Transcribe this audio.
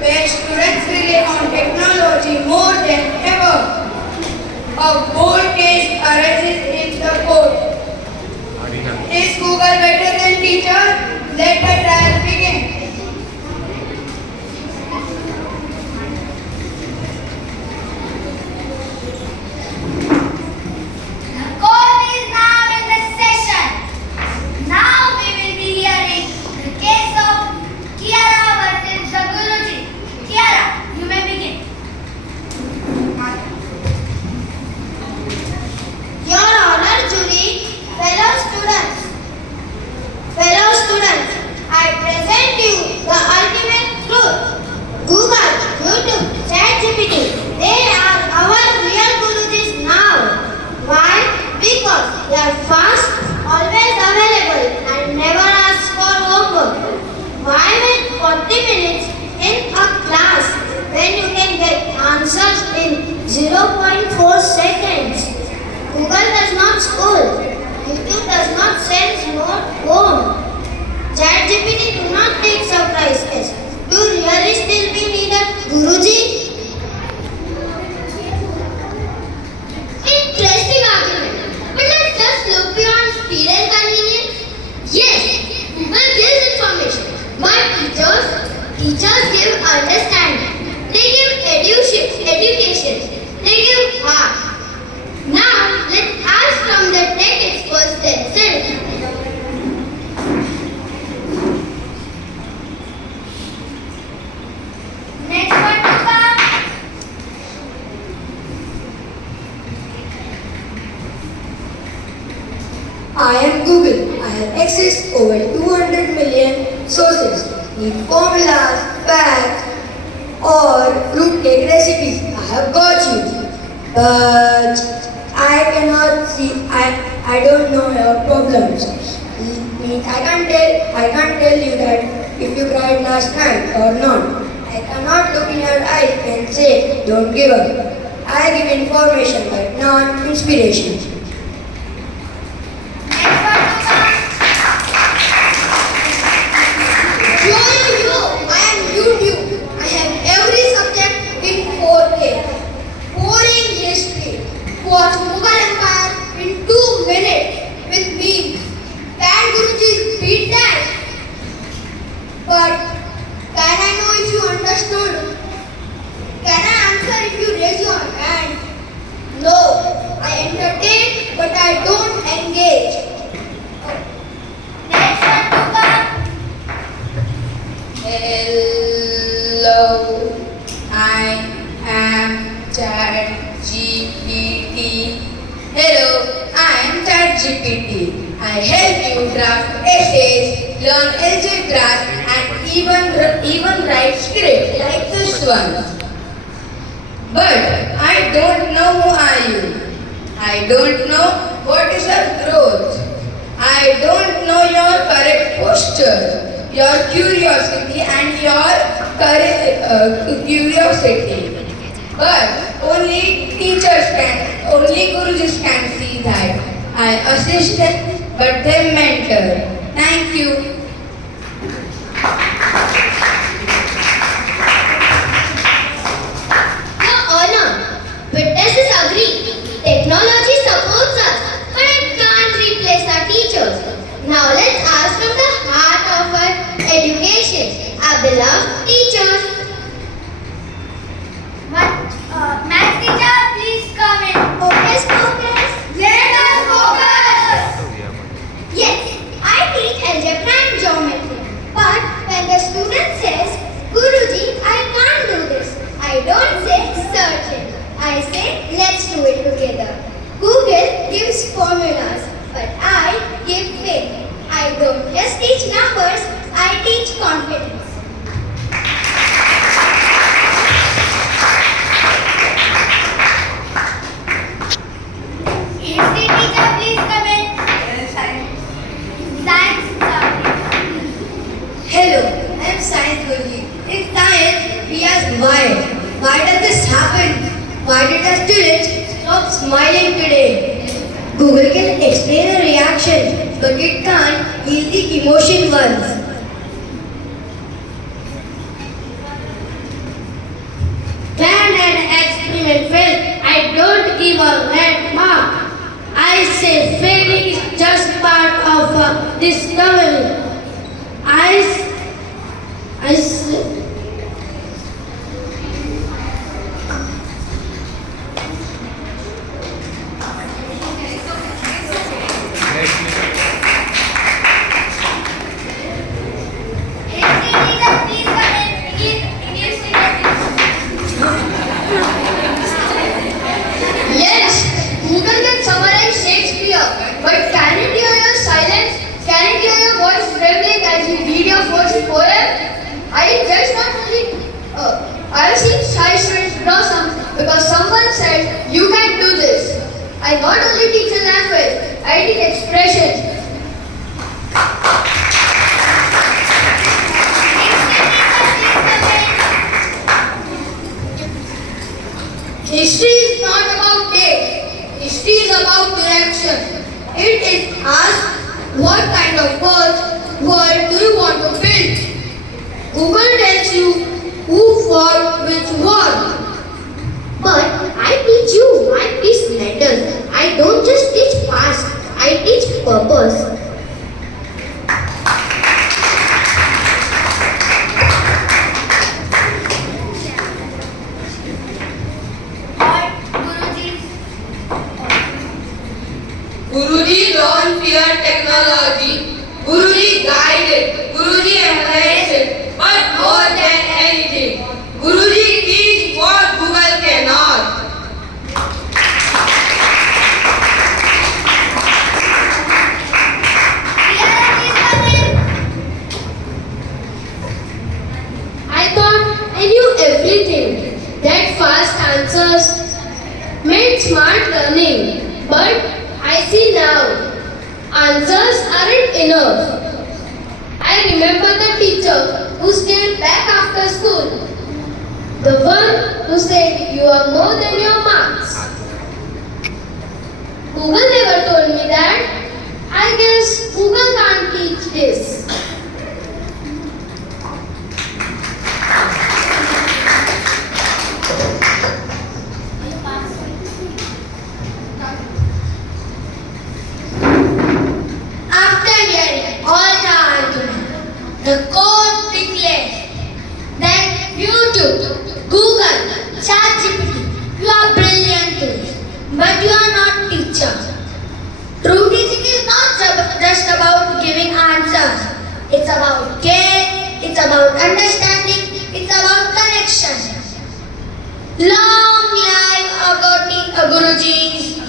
where students rely on technology more than ever. A bold case arises in the court. Is Google better than teacher? Let the trial begin. They are fast, always available, and never ask for homework. Why wait 40 minutes in a class when you can get answers in 0.4 seconds? Google does not school. YouTube does not send note home. ChatGPT do not take surprise tests. Do really still be needed, Guruji? Interesting argument. But let's just look beyond speed and convenience. Yes, Google gives information, but teachers give understanding. They give education. They give heart. Now, let's ask from the tech experts themselves. Next one to come. I am Google. I have accessed over 200 million sources. Need formulas, facts, or fruit cake recipes. I have got you. But I cannot see. I don't know your problems. I can't tell you that if you cried last night or not. I cannot look in your eyes and say, don't give up. I give information but not inspiration. Watch Mughal Empire in 2 minutes with me. Can Guruji beat that? But can I know if you understood? Can I answer if you raise your hand? No, I entertain but I don't engage. Next one to come. Hello, I am ChatGPT. Hello, I am ChatGPT. I help you draft essays, learn algebra, and even write script like this one. But I don't know who are you. I don't know what is your growth. I don't know your correct posture, your curiosity and your curiosity. But only only Gurujis can see that. I assist them, but they mentor. Thank you. Your Honor, witnesses agree. Technology supports us, but it can't replace our teachers. Now let's ask from the heart of our education, our beloved teachers. Math teacher, please come in. Focus. Let us focus. Yes, I teach algebra and geometry. But when the student says, Guruji, I can't do this, I don't say search it. I say let's do it together. Google gives formulas, but I give faith. I don't just teach numbers, I teach confidence. History teacher, please come in. Science subject. Hello, I am Science Guruji. In science, we ask why. Why does this happen? Why did the students stop smiling today? Google can explain a reaction, but it can't heal the emotion ones. even fail, I don't give a red mark. I say failing is just part of discovery. I say, History teacher, please come in. English teacher, Yes, Google can summarize Shakespeare, but can it hear your silence? Can it hear your voice trembling as you read your first poem? I just not only, I've seen shy students blossom because someone said, you can do this. I not only teach a language, I teach expression. History is not about date. History is about direction. It is asked, what kind of world do you want to build? Google tells you who fought which war. but I teach you my peace letters. I don't just teach past, I teach purpose. or Guruji's. Guruji don't fear technology. Guruji guided. Guruji embraced it. But more than anything, Guruji teach what Google cannot. Priya, please come in. I thought I knew everything. That fast answers made smart learning. But I see now, answers aren't enough. I remember the teacher who stayed back after school. The one who said you are more than your marks. Google never told me that. I guess Google can't teach this. After hearing all the argument, the court declared that YouTube, Google, ChatGPT, you are brilliant tools, but you are not teacher. True teaching is not just about giving answers. It's about care, it's about understanding, it's about connection. Long live our Gurujis.